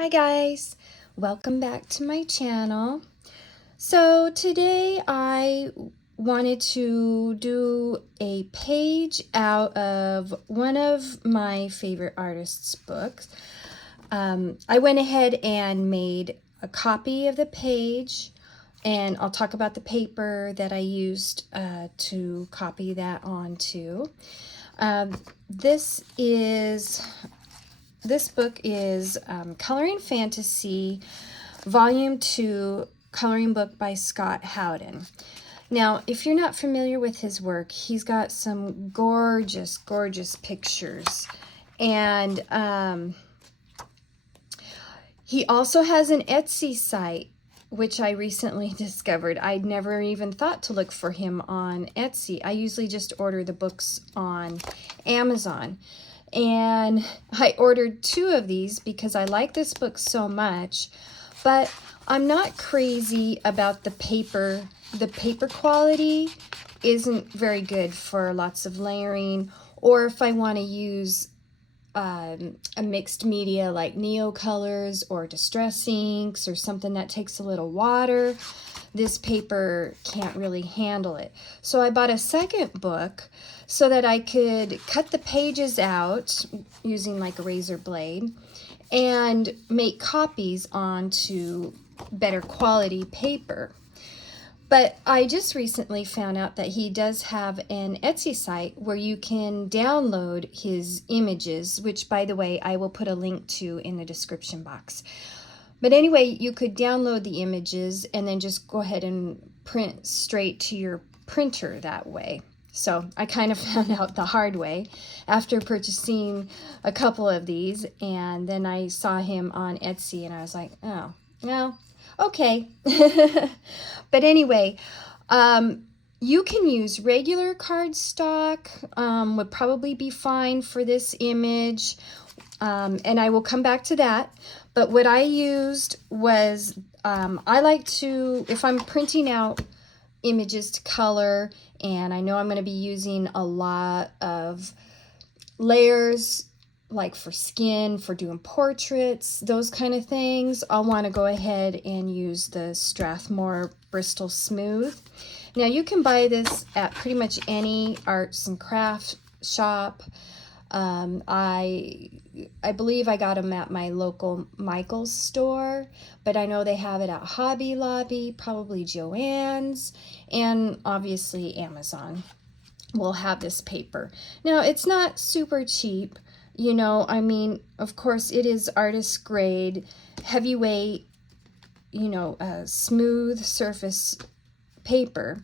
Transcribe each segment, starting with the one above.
Hi guys, welcome back to my channel. So today I wanted to do a page out of one of my favorite artists' books. I went ahead and made a copy of the page, and I'll talk about the paper that I used to copy that onto. This book is Coloring Fantasy, Volume 2, coloring book by Scot Howden. Now, if you're not familiar with his work, he's got some gorgeous, gorgeous pictures. And he also has an Etsy site, which I recently discovered. I'd never even thought to look for him on Etsy. I usually just order the books on Amazon. And I ordered 2 of these because I like this book so much, but I'm not crazy about the paper. The paper quality isn't very good for lots of layering, or if I want to use a mixed media like Neo colors or distress inks or something that takes a little water. This paper can't really handle it. So I bought a second book so that I could cut the pages out using like a razor blade and make copies onto better quality paper. But I just recently found out that he does have an Etsy site where you can download his images, which, by the way, I will put a link to in the description box. But anyway, you could download the images and then just go ahead and print straight to your printer that way. So I kind of found out the hard way after purchasing a couple of these, and then I saw him on Etsy and I was like, oh, no, okay. But anyway, you can use regular cardstock, would probably be fine for this image. And I will come back to that. But what I used was, I like to, if I'm printing out images to color, and I know I'm going to be using a lot of layers, like for skin, for doing portraits, those kind of things, I'll want to go ahead and use the Strathmore Bristol Smooth. Now you can buy this at pretty much any arts and craft shop. I believe I got them at my local Michael's store, but I know they have it at Hobby Lobby, probably Joann's, and obviously Amazon will have this paper. Now, it's not super cheap, you know, I mean, of course it is artist grade, heavyweight, you know, smooth surface paper.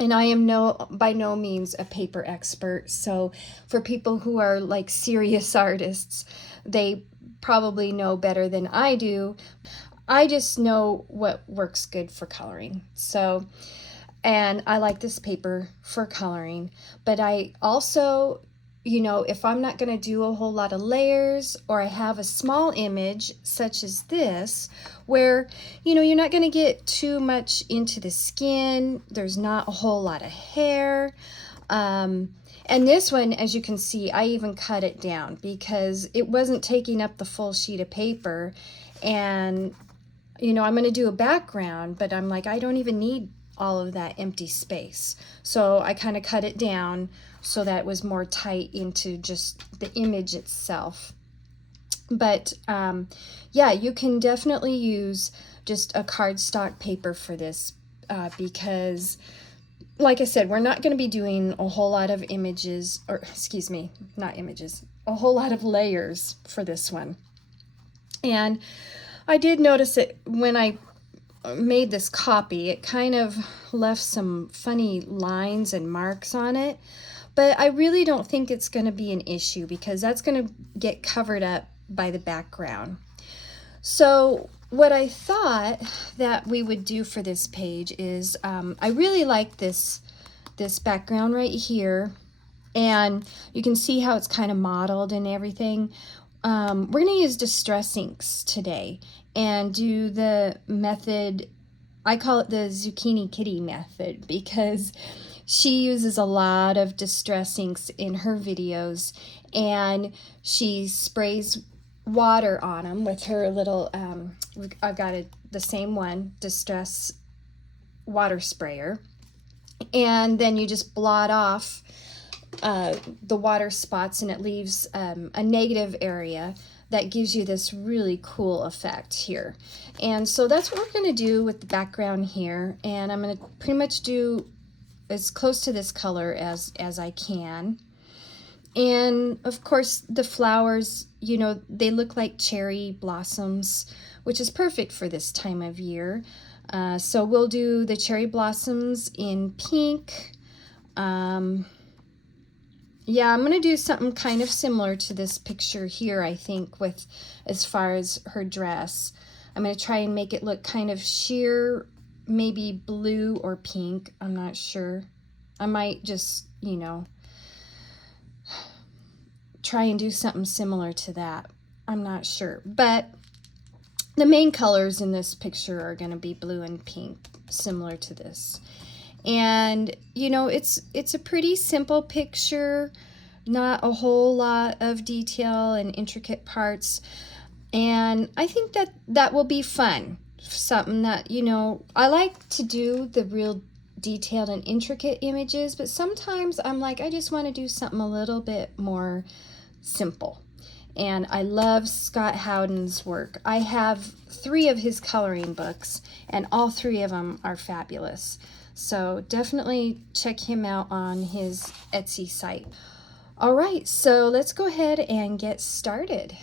And I am by no means a paper expert, so for people who are like serious artists, they probably know better than I do. I just know what works good for coloring. So, and I like this paper for coloring, but I also, you know, if I'm not going to do a whole lot of layers, or I have a small image such as this, where, you know, you're not going to get too much into the skin, there's not a whole lot of hair, and this one, as you can see, I even cut it down because it wasn't taking up the full sheet of paper. And, you know, I'm going to do a background, but I'm like, I don't even need all of that empty space. So I kind of cut it down so that it was more tight into just the image itself. But yeah, you can definitely use just a cardstock paper for this because, like I said, we're not going to be doing a whole lot of images, or excuse me, not images, a whole lot of layers for this one. And I did notice it when I made this copy, it kind of left some funny lines and marks on it, but I really don't think it's going to be an issue because that's going to get covered up by the background. So what I thought that we would do for this page is, I really like this background right here, and you can see how it's kind of modeled and everything. We're going to use distress inks today and do the method, I call it the Zucchini Kitty method, because she uses a lot of distress inks in her videos, and she sprays water on them with her little, I've got the same one, Distress water sprayer. And then you just blot off the water spots, and it leaves a negative area that gives you this really cool effect here. And so that's what we're going to do with the background here, and I'm going to pretty much do as close to this color as I can. And of course the flowers, you know, they look like cherry blossoms, which is perfect for this time of year. So we'll do the cherry blossoms in pink. Yeah, I'm going to do something kind of similar to this picture here, I think, with as far as her dress. I'm going to try and make it look kind of sheer, maybe blue or pink. I'm not sure. I might just, you know, try and do something similar to that. I'm not sure. But the main colors in this picture are going to be blue and pink, similar to this. And you know, it's a pretty simple picture, not a whole lot of detail and intricate parts, and I think that will be fun. Something that, you know, I like to do the real detailed and intricate images, but sometimes I'm like, I just want to do something a little bit more simple. And I love Scot Howden's work. I have 3 of his coloring books, and all 3 of them are fabulous. So definitely check him out on his Etsy site. All right, so let's go ahead and get started.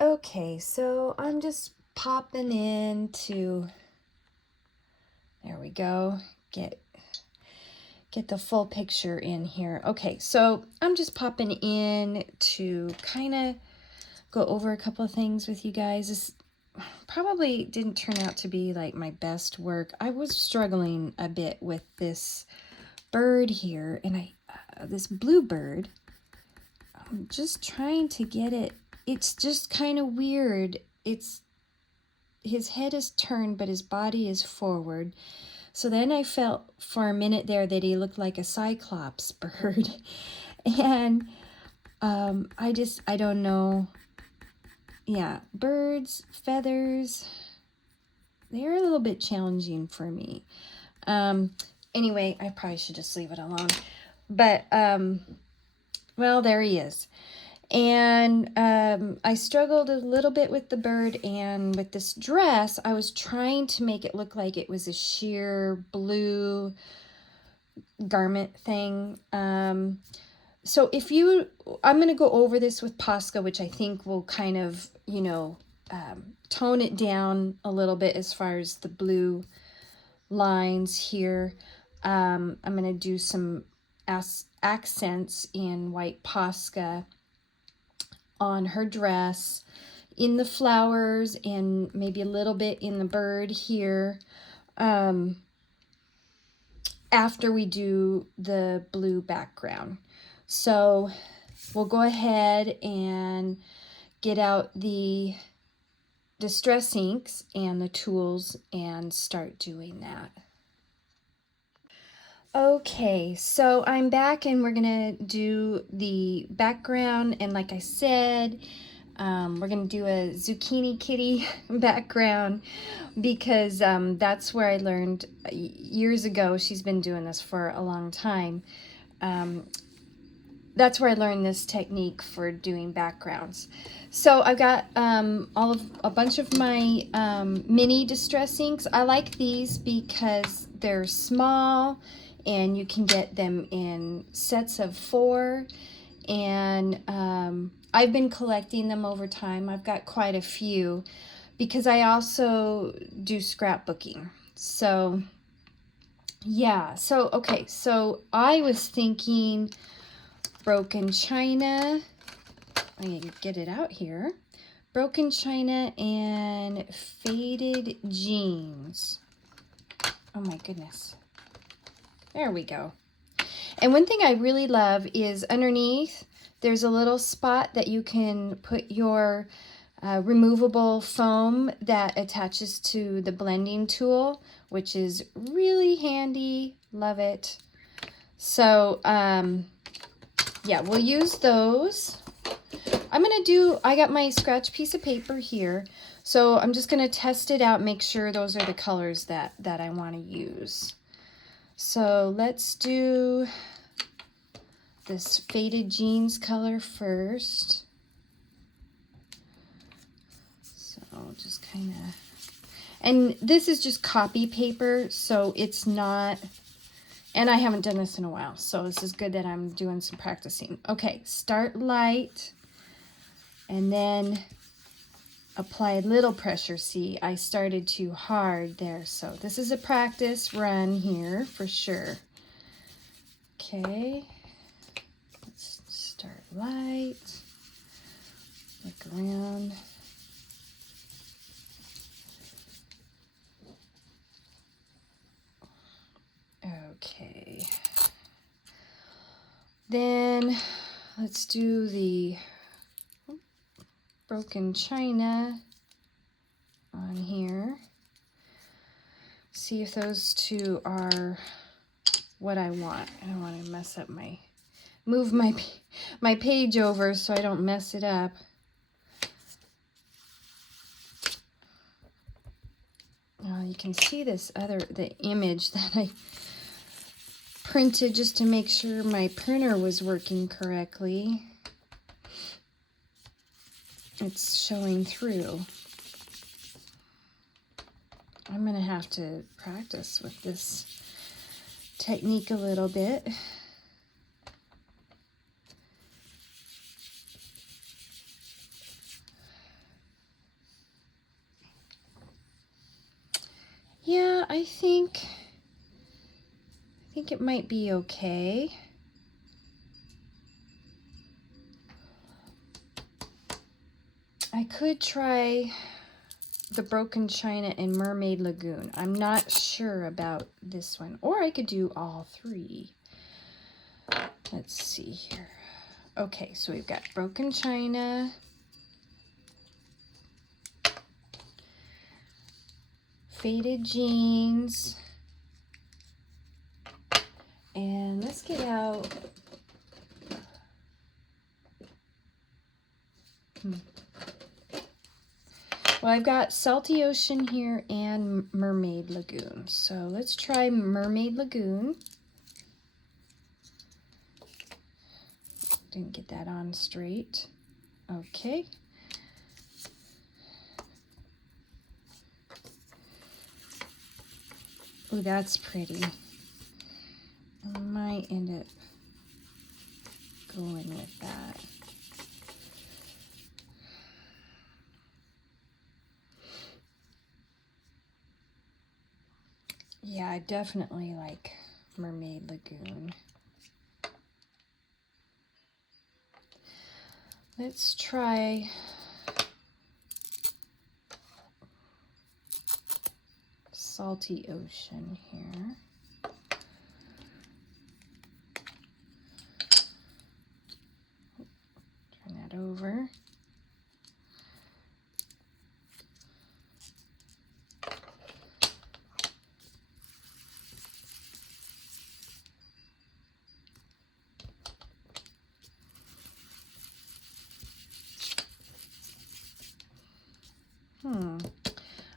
Okay, so I'm just popping in to, there we go, get get the full picture in here. Okay, so I'm just popping in to kind of go over a couple of things with you guys. This probably didn't turn out to be like my best work. I was struggling a bit with this bird here, and this blue bird, I'm just trying to get it. It's just kind of weird. His head is turned, but his body is forward. So then I felt for a minute there that he looked like a cyclops bird. And I don't know. Yeah, birds, feathers, they're a little bit challenging for me. Anyway, I probably should just leave it alone. But, well, there he is. And I struggled a little bit with the bird, and with this dress, I was trying to make it look like it was a sheer blue garment thing. So I'm going to go over this with Posca, which I think will kind of, tone it down a little bit as far as the blue lines here. I'm going to do some accents in white Posca on her dress, in the flowers, and maybe a little bit in the bird here, after we do the blue background. So we'll go ahead and get out the distress inks and the tools and start doing that. Okay, so I'm back and we're gonna do the background, and like I said, we're gonna do a zucchini kitty background because that's where I learned years ago. She's been doing this for a long time. That's where I learned this technique for doing backgrounds. So I've got a bunch of my mini distress inks. I like these because they're small and you can get them in sets of 4. And I've been collecting them over time. I've got quite a few because I also do scrapbooking. So yeah, so okay, so I was thinking broken china. I need to get it out here. Broken china and faded jeans. Oh my goodness. There we go. And one thing I really love is underneath there's a little spot that you can put your removable foam that attaches to the blending tool, which is really handy. Love it. So yeah, we'll use those. I got my scratch piece of paper here, so I'm just gonna test it out, make sure those are the colors that I want to use. So let's do this faded jeans color first. So just kind of, and this is just copy paper, so it's not, and I haven't done this in a while, so this is good that I'm doing some practicing. Okay, start light and then apply a little pressure. See, I started too hard there, so this is a practice run here for sure. Okay, let's start light, look around. Okay, then let's do the broken china on here. See if those two are what I want. I don't want to mess up move my page over so I don't mess it up. Now you can see the image that I printed just to make sure my printer was working correctly. It's showing through. I'm gonna have to practice with this technique a little bit. Yeah, I think think it might be okay. I could try the Broken China and Mermaid Lagoon. I'm not sure about this one. Or I could do all three. Let's see here. Okay, so we've got Broken China, Faded Jeans, and let's get out well, I've got Salty Ocean here and Mermaid Lagoon. So let's try Mermaid Lagoon. Didn't get that on straight. Okay. Oh, that's pretty. I might end up going with that. Yeah, I definitely like Mermaid Lagoon. Let's try Salty Ocean here. Turn that over.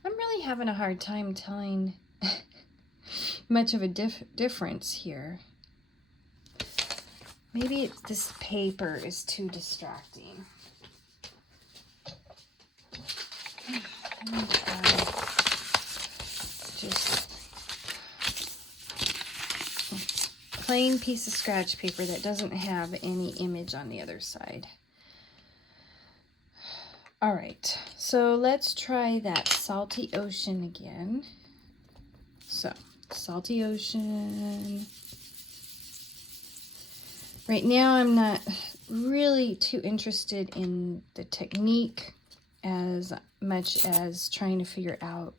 I'm really having a hard time telling much of a difference here. Maybe this paper is too distracting. Just plain piece of scratch paper that doesn't have any image on the other side. All right, so let's try that Salty Ocean again. So, Salty Ocean. Right now, I'm not really too interested in the technique as much as trying to figure out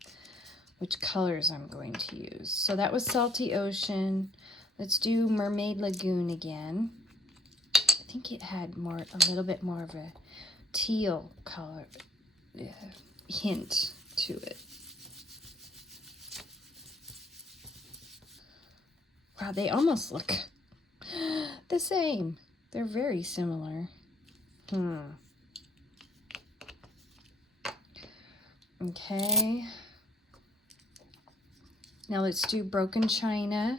which colors I'm going to use. So that was Salty Ocean. Let's do Mermaid Lagoon again. I think it had a little bit more of a teal color hint to it. Wow, they almost look the same. They're very similar. Okay. Now let's do Broken China.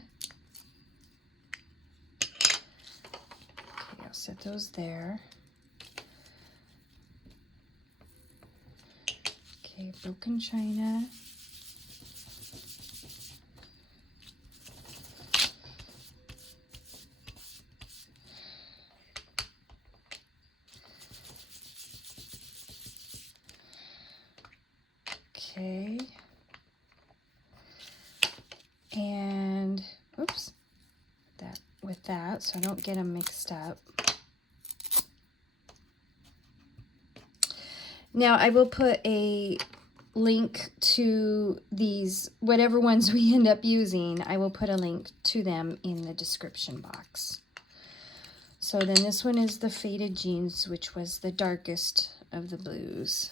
Okay, I'll set those there. Okay, Broken China. Okay. And, oops, that with that, so I don't get them mixed up. Now I will put a link to these, whatever ones we end up using, I will put a link to them in the description box. So then this one is the Faded Jeans, which was the darkest of the blues.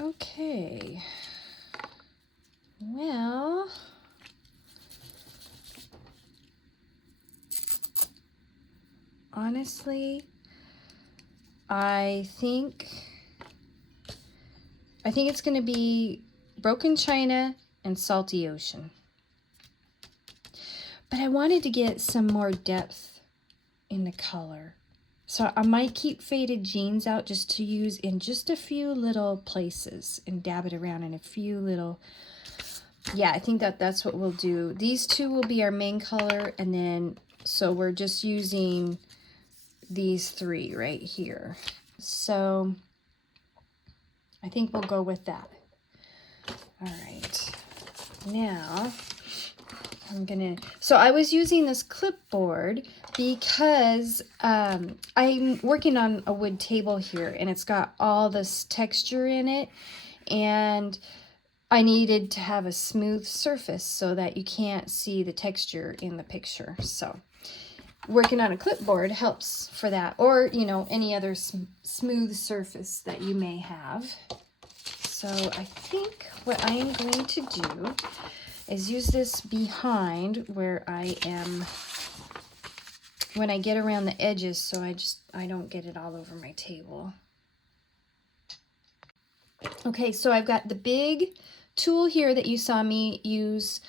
Okay. Well, honestly, I think it's going to be Broken China and Salty Ocean. But I wanted to get some more depth in the color. So I might keep Faded Jeans out just to use in just a few little places and dab it around in a few little. Yeah, I think that's what we'll do. These two will be our main color, and then so we're just using these three right here. So I think we'll go with that. All right, now I'm gonna, so I was using this clipboard because I'm working on a wood table here, and it's got all this texture in it, and I needed to have a smooth surface so that you can't see the texture in the picture. So working on a clipboard helps for that, or you know, any other smooth surface that you may have. So I think what I am going to do is use this behind where I am, when I get around the edges, so I don't get it all over my table. Okay, so I've got the big tool here that you saw me use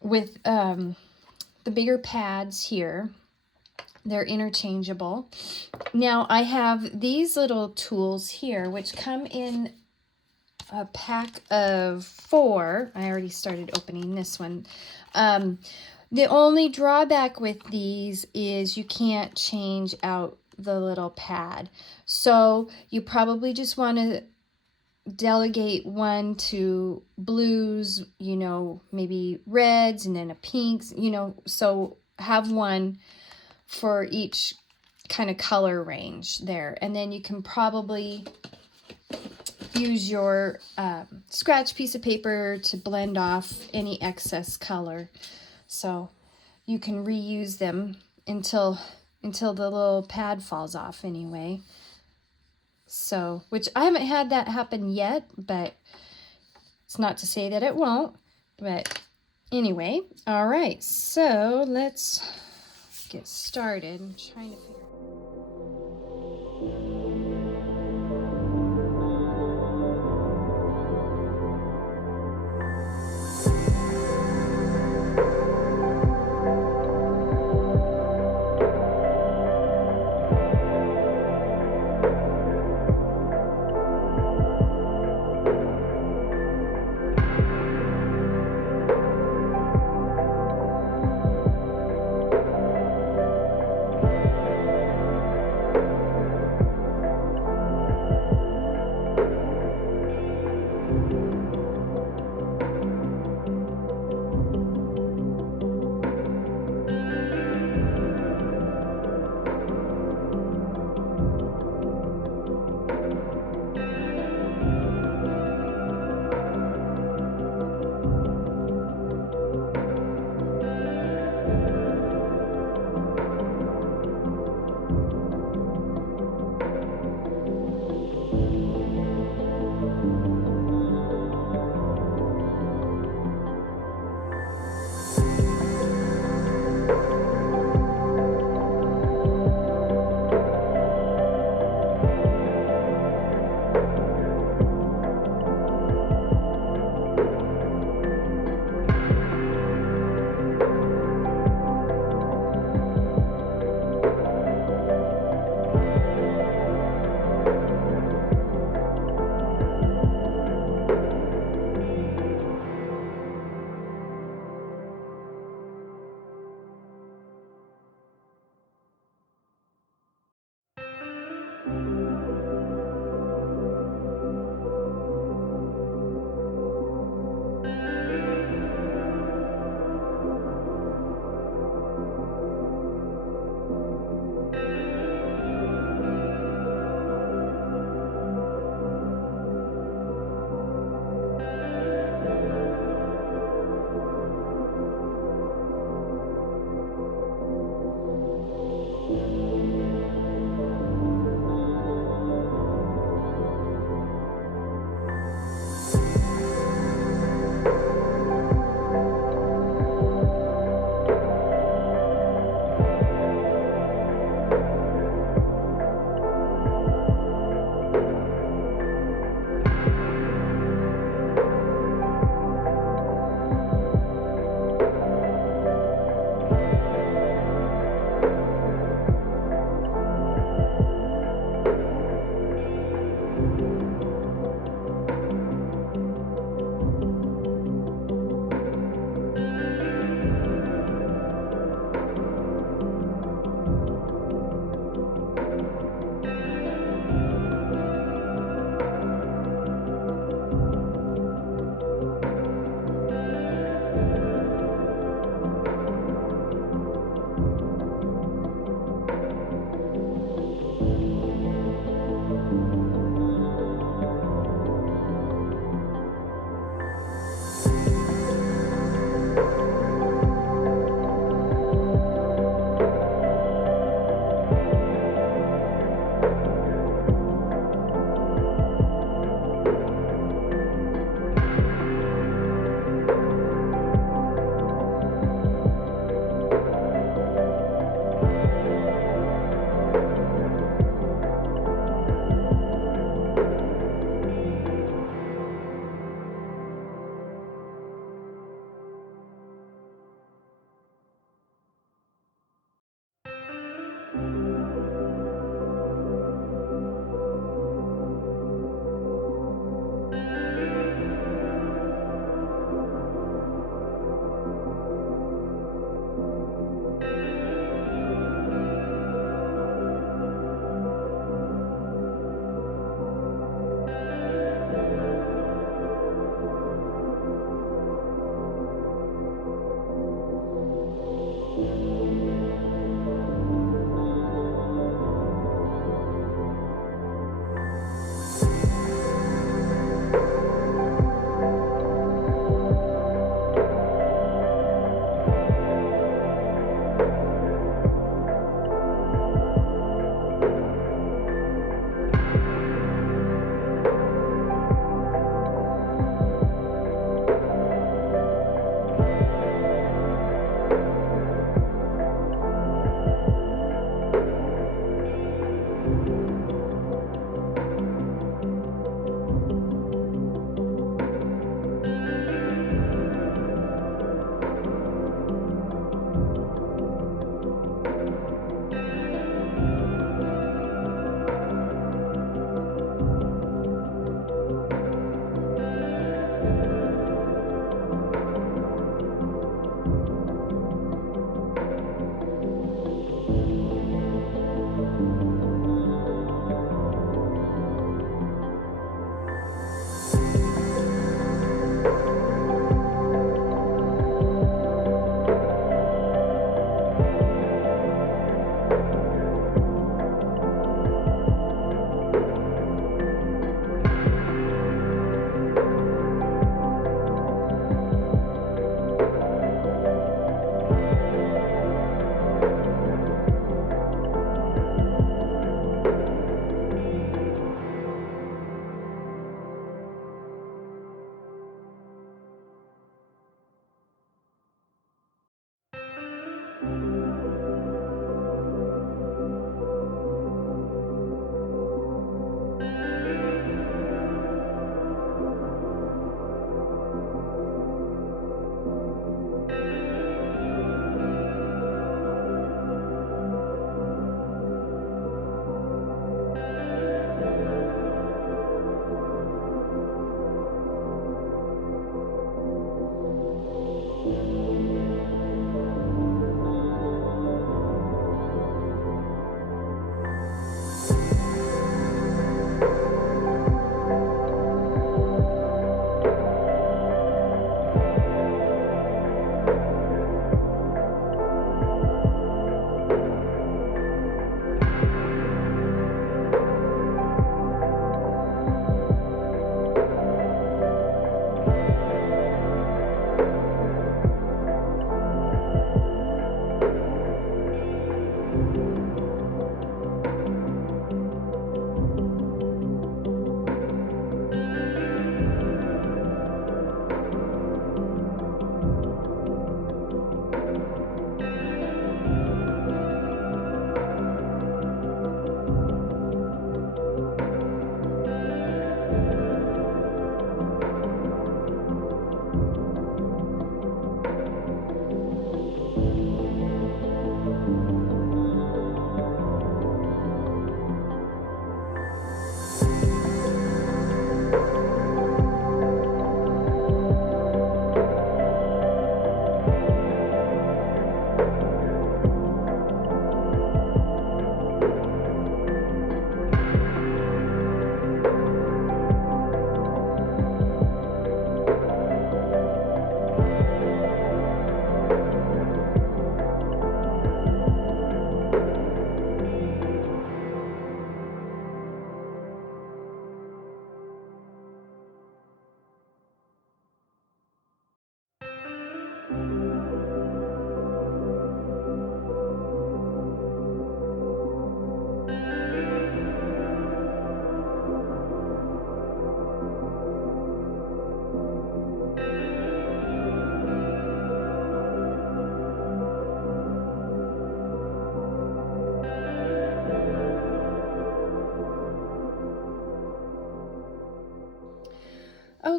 with the bigger pads here. They're interchangeable. Now I have these little tools here, which come in a pack of 4. I already started opening this one. The only drawback with these is you can't change out the little pad. So you probably just want to delegate one to blues, you know, maybe reds, and then a pinks, you know, so have one for each kind of color range there. And then you can probably use your scratch piece of paper to blend off any excess color, so you can reuse them until the little pad falls off anyway. So, which I haven't had that happen yet, but it's not to say that it won't. But anyway, all right, so let's get started. I'm trying to figure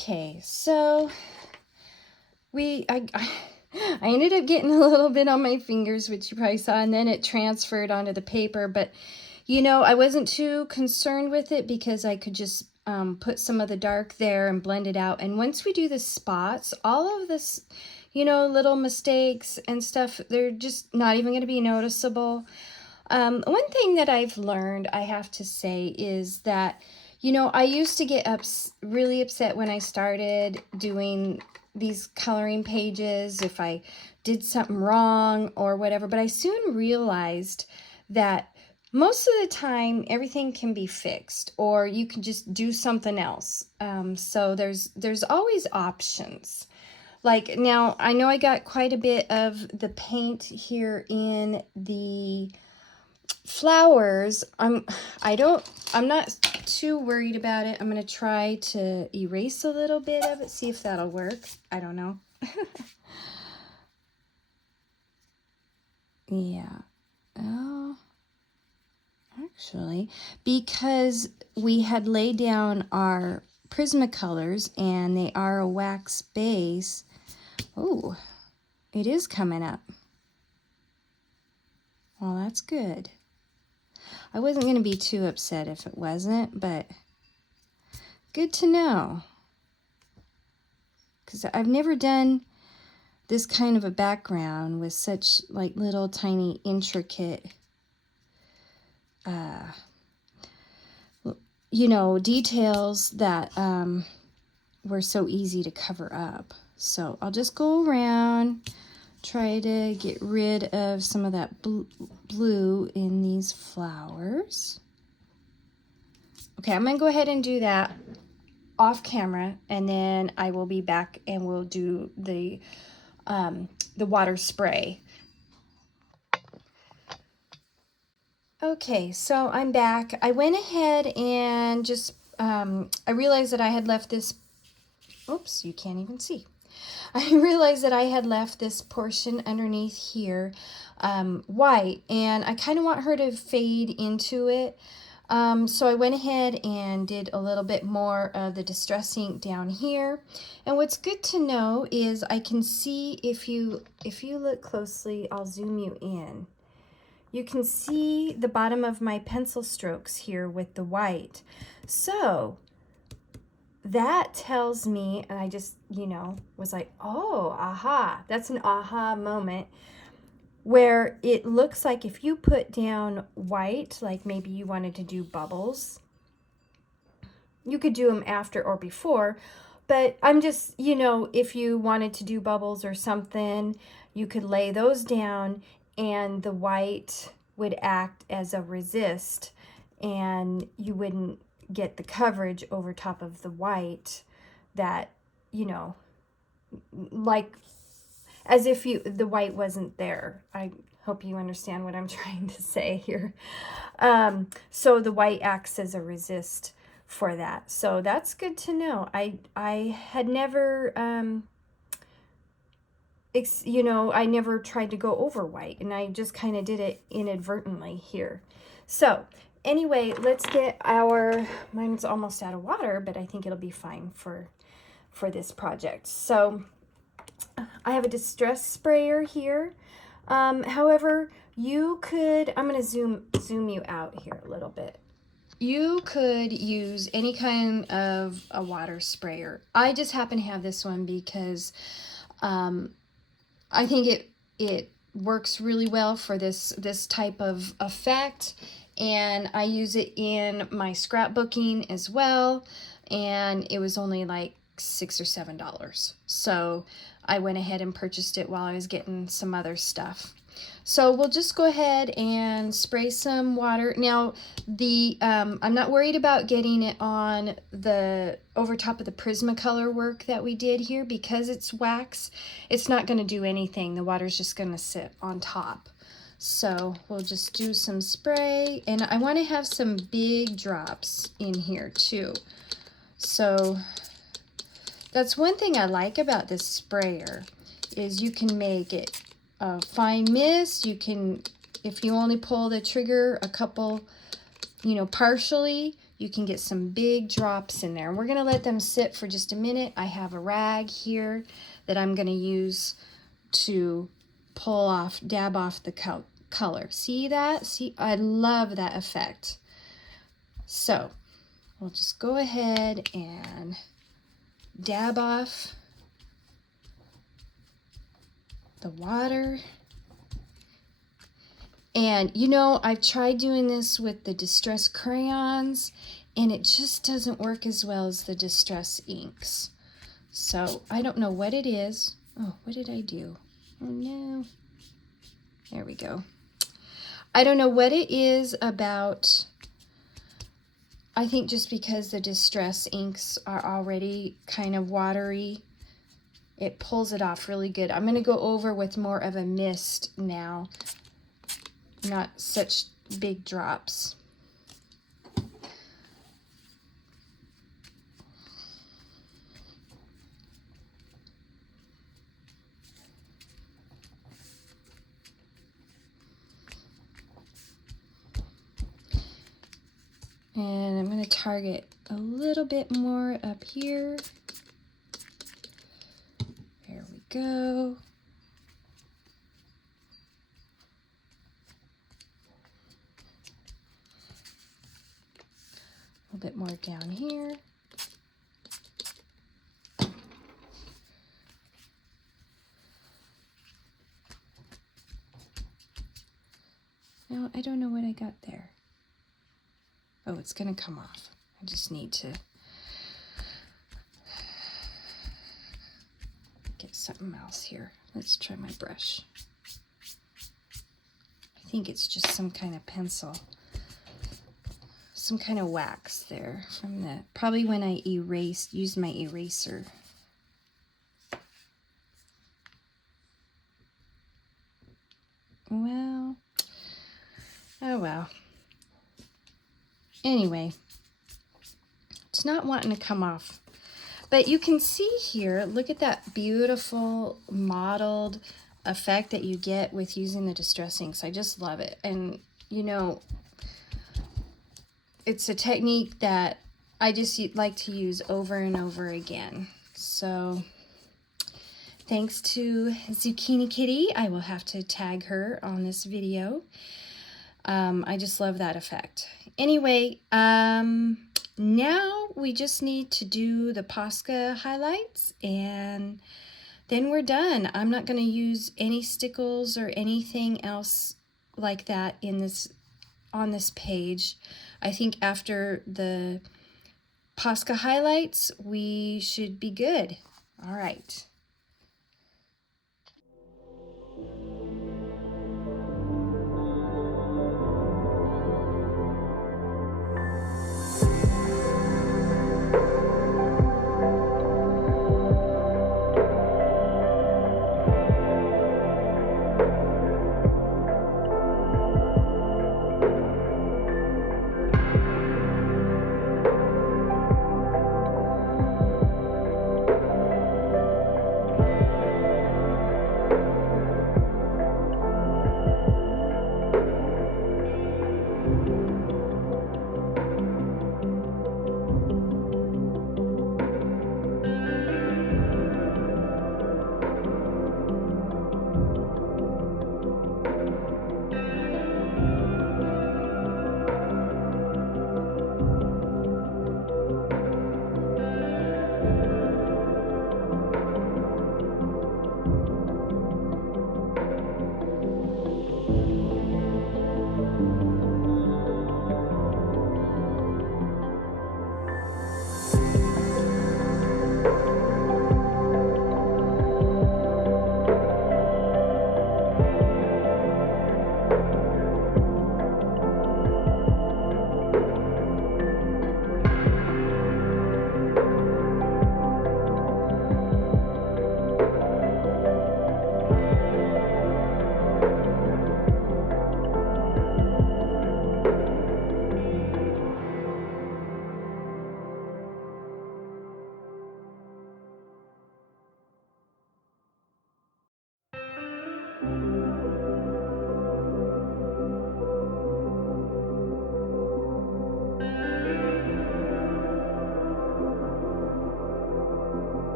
Okay, so I ended up getting a little bit on my fingers, which you probably saw, and then it transferred onto the paper. But, you know, I wasn't too concerned with it because I could just put some of the dark there and blend it out. And once we do the spots, all of this, you know, little mistakes and stuff, they're just not even going to be noticeable. One thing that I've learned, I have to say, is that, you know, I used to get really upset when I started doing these coloring pages if I did something wrong or whatever, but I soon realized that most of the time everything can be fixed, or you can just do something else. So there's always options. Like now, I know I got quite a bit of the paint here in the flowers. I'm not too worried about it. I'm gonna try to erase a little bit of it, see if that'll work. I don't know. Yeah. Oh, actually, because we had laid down our Prismacolors and they are a wax base. Oh, it is coming up. Well, that's good. I wasn't going to be too upset if it wasn't, but good to know. Because I've never done this kind of a background with such like little tiny intricate, you know, details that were so easy to cover up. So I'll just go around, try to get rid of some of that blue in these flowers. Okay, I'm going to go ahead and do that off camera, and then I will be back and we'll do the water spray. Okay, so I'm back. I went ahead and just, I realized that I had left this, oops, you can't even see. I realized that I had left this portion underneath here white, and I kind of want her to fade into it. So I went ahead and did a little bit more of the distress ink down here. And what's good to know is I can see, if you look closely, I'll zoom you in. You can see the bottom of my pencil strokes here with the white. So that tells me, and I just, you know, was like, oh, aha, that's an aha moment, where it looks like if you put down white, like maybe you wanted to do bubbles, you could do them after or before, but I'm just, you know, if you wanted to do bubbles or something, you could lay those down and the white would act as a resist and you wouldn't get the coverage over top of the white that, you know, like as if the white wasn't there. I hope you understand what I'm trying to say here. So the white acts as a resist for that. So that's good to know. I had never, you know, I never tried to go over white, and I just kind of did it inadvertently here. So anyway, let's get our, mine's almost out of water, but I think it'll be fine for this project. So I have a distress sprayer here. However, you could, I'm going to zoom you out here a little bit. You could use any kind of a water sprayer. I just happen to have this one because I think it works really well for this type of effect, and I use it in my scrapbooking as well, and it was only like $6 or $7. So I went ahead and purchased it while I was getting some other stuff. So we'll just go ahead and spray some water. Now, I'm not worried about getting it on the over top of the Prismacolor work that we did here because it's wax. It's not going to do anything. The water's just going to sit on top. So we'll just do some spray, and I want to have some big drops in here too. So that's one thing I like about this sprayer, is you can make it a fine mist. You can, if you only pull the trigger a couple, you know, partially, you can get some big drops in there. And we're going to let them sit for just a minute. I have a rag here that I'm going to use to pull off, dab off the color. See that? See, I love that effect. So we'll just go ahead and dab off the water. And you know, I've tried doing this with the distress crayons and it just doesn't work as well as the distress inks. So I don't know what it is. Oh, what did I do? Oh no. There we go. I don't know what it is about. I think just because the distress inks are already kind of watery, it pulls it off really good. I'm going to go over with more of a mist now, not such big drops. And I'm going to target a little bit more up here. There we go. A little bit more down here. Now, I don't know what I got there. Oh, it's going to come off. I just need to get something else here. Let's try my brush. I think it's just some kind of pencil. Some kind of wax there from the, probably when I used my eraser. Well, oh well. Anyway, it's not wanting to come off. But you can see here, look at that beautiful mottled effect that you get with using the distress inks. I just love it. And, you know, it's a technique that I just like to use over and over again. So, thanks to Zucchini Kitty. I will have to tag her on this video. I just love that effect. Anyway, now we just need to do the Posca highlights and then we're done. I'm not going to use any stickles or anything else like that in this on this page. I think after the Posca highlights, we should be good. All right.